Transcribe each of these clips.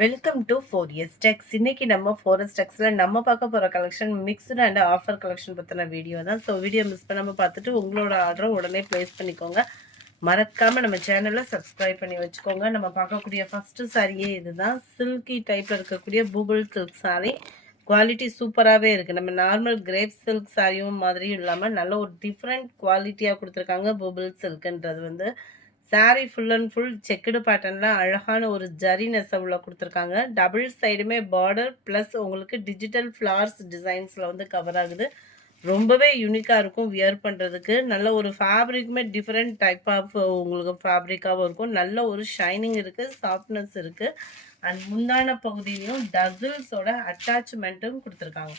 Welcome to 4S Techs. இன்னைக்கு நம்ம 4S Techsல நம்ம பார்க்க போற collection mixed and offer collection பத்தின வீடியோ தான். ஸோ வீடியோ மிஸ் பண்ணாம பார்த்துட்டு உங்களோட ஆர்டரை உடனே பிளேஸ் பண்ணிக்கோங்க. மறக்காம நம்ம சேனலை சப்ஸ்கிரைப் பண்ணி வச்சுக்கோங்க. நம்ம பார்க்கக்கூடிய ஃபர்ஸ்ட் சாரியே இதுதான். சில்கி டைப்ல இருக்கக்கூடிய பூபிள் சில்க் சாரி. குவாலிட்டி சூப்பராகவே இருக்குது. நம்ம நார்மல் கிரேப் சில்க் சாரியும் மாதிரியும் இல்லாமல் நல்ல ஒரு டிஃப்ரெண்ட் குவாலிட்டியாக கொடுத்துருக்காங்க. பூபிள் சில்க்ன்றது வந்து sari full and full checked பேட்டர்ன்ல அழகான ஒரு ஜரி நெசவுல கொடுத்துருக்காங்க. டபுள் சைடுமே பார்டர் ப்ளஸ் உங்களுக்கு டிஜிட்டல் ஃப்ளார்ஸ் டிசைன்ஸில் வந்து கவர் ஆகுது. ரொம்பவே யூனிக்காக இருக்கும் வியர் பண்ணுறதுக்கு. நல்ல ஒரு ஃபேப்ரிக்குமே டிஃப்ரெண்ட் டைப் ஆஃப் உங்களுக்கு ஃபேப்ரிக்காகவும் இருக்கும். நல்ல ஒரு ஷைனிங் இருக்குது, சாஃப்ட்னஸ் இருக்குது. அண்ட் முந்தான பகுதியிலையும் டசில்ஸோட அட்டாச்மெண்ட்டும் கொடுத்துருக்காங்க.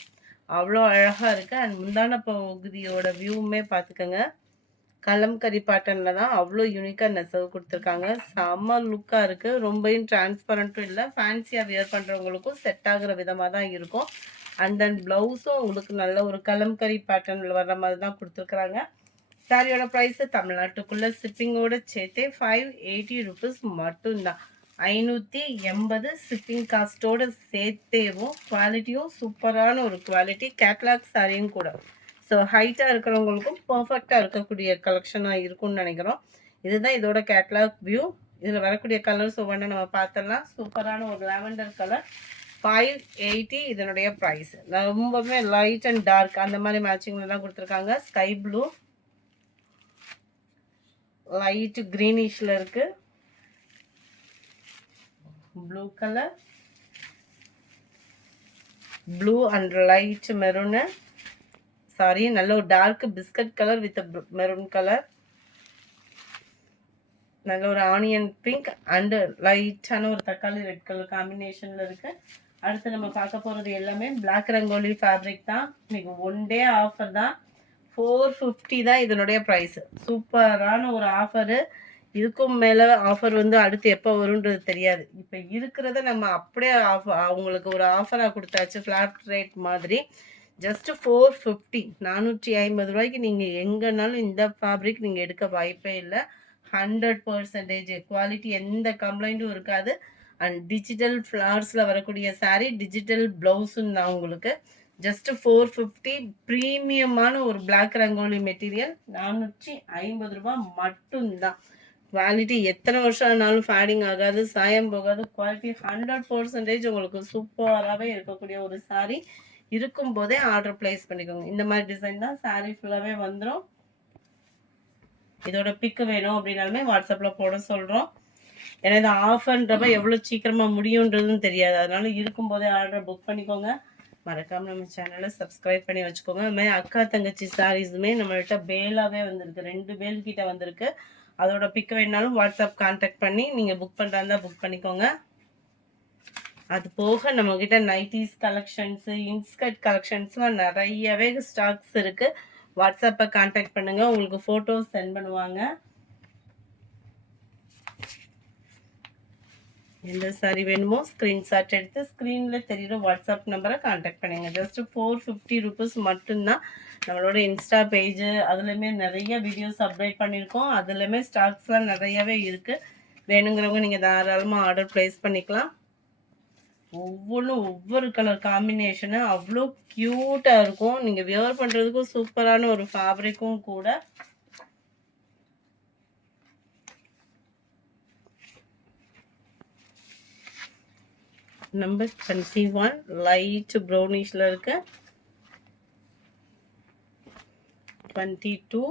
அவ்வளோ அழகாக இருக்குது. அண்ட் முந்தான பகுதியோட வியூவுமே பார்த்துக்கோங்க. கலம்கரி பேட்டர்னில் தான் அவ்வளோ யூனிக்காக நெசவு கொடுத்துருக்காங்க. செம்ம லுக்காக இருக்குது. ரொம்பவும் டிரான்ஸ்பரண்ட்டும் இல்லை. ஃபேன்சியாக வியர் பண்ணுறவங்களுக்கும் செட் ஆகுற விதமாக தான் இருக்கும். அண்ட் தென் ப்ளவுஸும் உங்களுக்கு நல்ல ஒரு கலம்கரி பேட்டர்னில் வர்ற மாதிரி தான் கொடுத்துருக்குறாங்க. சாரியோட ப்ரைஸு தமிழ்நாட்டுக்குள்ளே ஷிப்பிங்கோட சேர்த்தே 580 ருபீஸ் மட்டும்தான். 580 ஷிப்பிங் காஸ்ட்டோடு சேர்த்தேவும். குவாலிட்டியும் சூப்பரான ஒரு குவாலிட்டி. கேட்லாக் சாரியும் கூட. ஸோ ஹைட்டாக இருக்கிறவங்களுக்கும் பர்ஃபெக்டாக இருக்கக்கூடிய கலெக்ஷனாக இருக்கும்னு நினைக்கிறோம். இதுதான் இதோட கேட்லாக் வியூ. இதில் வரக்கூடிய கலர்ஸ் ஒவ்வொன்றும் நம்ம பார்த்தலாம். சூப்பரான ஒரு லாவெண்டர் கலர் 580 இதனுடைய ப்ரைஸ். ரொம்பவே லைட் அண்ட் டார்க் அந்த மாதிரி மேட்சிங்லாம் கொடுத்துருக்காங்க. ஸ்கை ப்ளூ, லைட் க்ரீனிஷில் இருக்குது, blue colour, blue and light maroon, sari நல்ல ஒரு dark biscuit colour with maroon colour, நல்ல ஒரு ஆனியன் பிங்க் அண்டு லைட்டான ஒரு தக்காளி ரெட் கலர் காம்பினேஷனில் இருக்குது. அடுத்து நம்ம பார்க்க போகிறது எல்லாமே பிளாக் ரங்கோலி ஃபேப்ரிக் தான். இன்னைக்கு ஒன் டே ஆஃபர் தான். 450 தான் இதனுடைய ப்ரைஸு. சூப்பரான ஒரு ஆஃபரு. இதுக்கும் மேலே ஆஃபர் வந்து அடுத்து எப்போ வரும்ன்றது தெரியாது. இப்போ இருக்கிறத நம்ம அப்படியே அவங்களுக்கு ஒரு ஆஃபராக கொடுத்தாச்சு, ஃப்ளாட் ரேட் மாதிரி. ஜஸ்ட்டு 450, 450 ரூபாய்க்கு நீங்கள் எங்கேனாலும் இந்த ஃபேப்ரிக் நீங்கள் எடுக்க வாய்ப்பே இல்லை. 100% குவாலிட்டி எந்த கம்ப்ளைண்ட்டும் இருக்காது. அண்ட் டிஜிட்டல் ஃப்ளார்ஸில் வரக்கூடிய சாரீ, டிஜிட்டல் ப்ளவுஸும் தான் உங்களுக்கு. ஜஸ்ட் 450 ப்ரீமியமான ஒரு பிளாக் ரங்கோலி மெட்டீரியல். 450 ரூபா மட்டும்தான். குவாலிட்டி எத்தனை வருஷம் ஆனாலும் ஃபேடிங் ஆகாது, சாயம் போகாது. குவாலிட்டி 100% உங்களுக்கு சூப்பராகவே இருக்கக்கூடிய ஒரு சாரீ. இருக்கும் போதே ஆர்டர் பிளேஸ் பண்ணிக்கோங்க. இந்த மாதிரி டிசைன் தான் சாரீ ஃபுல்லாகவே வந்துடும். இதோட பிக்கு வேணும் அப்படின்னாலுமே வாட்ஸ்அப்பில் போட சொல்கிறோம். ஏன்னா இது ஆஃபர்ன்றப்ப எவ்வளோ சீக்கிரமாக முடியுன்றதும் தெரியாது. அதனால இருக்கும்போதே ஆர்டர் புக் பண்ணிக்கோங்க. மறக்காமல் நம்ம சேனலை சப்ஸ்கிரைப் பண்ணி வச்சுக்கோங்க. அது மாதிரி அக்கா தங்கச்சி சாரீஸுமே நம்மள்கிட்ட பேலாகவே வந்திருக்கு. 2 பேல் கிட்ட வந்திருக்கு. அதோட பிக்கு வேணாலும் வாட்ஸ்அப் கான்டாக்ட் பண்ணி நீங்கள் புக் பண்ணுறாந்தா புக் பண்ணிக்கோங்க. அது போக நம்மக்கிட்ட நைட்டிஸ் கலெக்ஷன்ஸு, இன்ஸ்கர்ட் கலெக்ஷன்ஸ்லாம் நிறையவே ஸ்டாக்ஸ் இருக்குது. வாட்ஸ்அப்பை கான்டாக்ட் பண்ணுங்கள். உங்களுக்கு ஃபோட்டோஸ் சென்ட் பண்ணுவாங்க. எந்த சாரி வேணுமோ ஸ்க்ரீன்ஷாட் எடுத்து ஸ்க்ரீனில் தெரியுற வாட்ஸ்அப் நம்பரை கான்டாக்ட் பண்ணுங்க. ஜஸ்ட் 450 ருபீஸ் மட்டும்தான். நம்மளோட இன்ஸ்டா பேஜு அதுலேயுமே நிறைய வீடியோஸ் அப்டேட் பண்ணியிருக்கோம். அதுலேயுமே ஸ்டாக்ஸ்லாம் நிறையவே இருக்குது. வேணுங்கிறவங்க நீங்கள் தாராளமாக ஆர்டர் ப்ளேஸ் பண்ணிக்கலாம். ஒவ்வொன்றும் ஒவ்வொரு கலர் காம்பினேஷனு அவ்வளோ க்யூட்டாக இருக்கும். நீங்கள் வியர் பண்ணுறதுக்கும் சூப்பரான ஒரு ஃபேப்ரிக்கும் கூட. நம்பர் 21 லைட் ப்ரௌனிஷில் இருக்கு. 22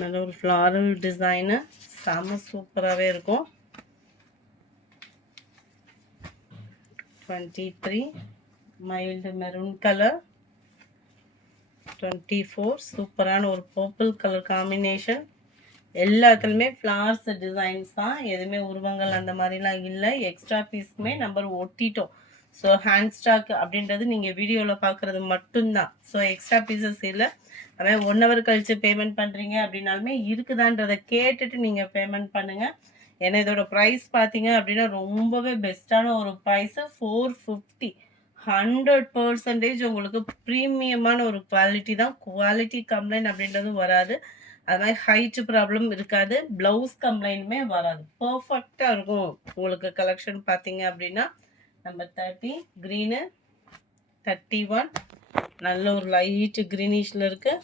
நல்ல ஒரு ஃப்ளாரல் டிசைனு, செம சூப்பராகவே இருக்கும். 23 மைல்டு மெரூன் கலர். 24 சூப்பரான ஒரு பர்பிள் கலர் காம்பினேஷன். எல்லாத்துலேயுமே ஃப்ளார்ஸ் டிசைன்ஸ் தான். எதுவுமே உருவங்கள் அந்த மாதிரிலாம் இல்லை. எக்ஸ்ட்ரா பீஸ்க்குமே நம்பர் ஒட்டிட்டோம். ஸோ ஹேண்ட் ஸ்டாக் அப்படின்றது நீங்கள் வீடியோவில் பார்க்குறது மட்டும்தான். ஸோ எக்ஸ்ட்ரா பீசஸ் இல்லை. அதே 1 ஹவர் கழித்து பேமெண்ட் பண்ணுறீங்க அப்படின்னாலுமே இருக்குதான்றதை கேட்டுட்டு நீங்கள் பேமெண்ட் பண்ணுங்கள். ஏன்னா இதோட ப்ரைஸ் பார்த்தீங்க அப்படின்னா ரொம்பவே பெஸ்ட்டான ஒரு ப்ரைஸு. 450 100% உங்களுக்கு ப்ரீமியமான ஒரு குவாலிட்டி தான். குவாலிட்டி கம்ப்ளைண்ட் அப்படின்றதும் வராது. அது மாதிரி ஹைட் ப்ராப்ளம் இருக்காது, ப்ளவுஸ் கம்ப்ளைண்ட்டுமே வராது, பர்ஃபெக்டாக இருக்கும் உங்களுக்கு. கலெக்ஷன் பார்த்தீங்க அப்படின்னா நம்பர் 30 க்ரீனு, 31 நல்ல ஒரு லைட் க்ரீனிஷில் இருக்குது.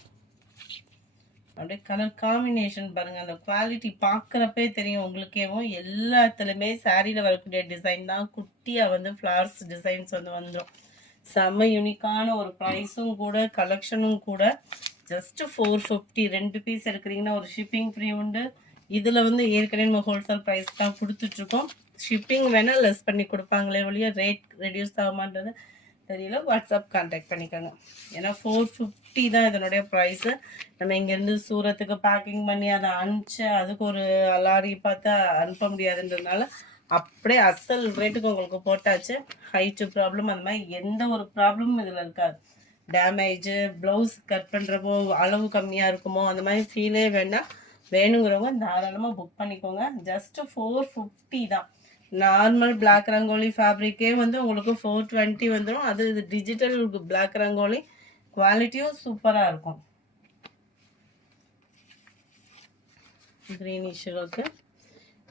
அப்படியே கலர் காம்பினேஷன் பாருங்கள், அந்த குவாலிட்டி பார்க்குறப்பே தெரியும் உங்களுக்கேவும். எல்லாத்துலேயுமே சாரியில் வரக்கூடிய டிசைன் தான் குட்டியாக வந்து ஃப்ளவர்ஸ் டிசைன்ஸ் வந்து வந்துடும். செம்ம யூனிக்கான ஒரு ப்ரைஸும் கூட, கலெக்ஷனும் கூட. ஜஸ்ட்டு 450, 2 பீஸ் எடுக்கிறீங்கன்னா ஒரு ஷிப்பிங் ஃப்ரீ உண்டு. இதில் வந்து ஏற்கனவே நம்ம ஹோல்சேல் ப்ரைஸ் தான் கொடுத்துட்ருக்கோம். ஷிப்பிங் வேணால் லெஸ் பண்ணி கொடுப்பாங்களே ஒழிய ரேட் ரெடியூஸ் ஆகுமான்றது தெரியல. வாட்ஸ்அப் கான்டாக்ட் பண்ணிக்கோங்க. ஏன்னா 450 தான் இதனுடைய ப்ரைஸு. நம்ம இங்கேருந்து சூரத்துக்கு பேக்கிங் பண்ணி அதை அனுப்பிச்சு அதுக்கு ஒரு லாரி பார்த்தா அனுப்ப முடியாதுன்றதுனால அப்படியே அசல் ரேட்டுக்கு உங்களுக்கு போட்டாச்சு. ஹைட்டு ப்ராப்ளம் அந்த மாதிரி எந்த ஒரு ப்ராப்ளமும் இதில் இருக்காது. டேமேஜு, ப்ளவுஸ் கட் பண்ணுறப்போ அளவு கம்மியாக இருக்குமோ அந்த மாதிரி ஃபீலே வேண்டாம். வேணுங்கிறவங்க தாராளமாக புக் பண்ணிக்கோங்க. ஜஸ்ட்டு 450 தான். நார்மல் பிளாக் ரங்கோலி ஃபேப்ரிக்கே வந்து உங்களுக்கு 420 வந்துடும். அது இது டிஜிட்டல் பிளாக் ரங்கோலி, குவாலிட்டியும் சூப்பராக இருக்கும். க்ரீனிஷ் இருக்கு.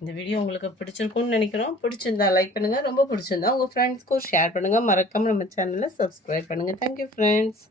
இந்த வீடியோ உங்களுக்கு பிடிச்சிருக்கும்னு நினைக்கிறோம். பிடிச்சிருந்தா லைக் பண்ணுங்கள், ரொம்ப பிடிச்சிருந்தா உங்கள் ஃப்ரெண்ட்ஸ்க்கும் ஷேர் பண்ணுங்கள். மறக்காமல் நம்ம சேனலை சப்ஸ்கிரைப் பண்ணுங்கள். Thank you friends.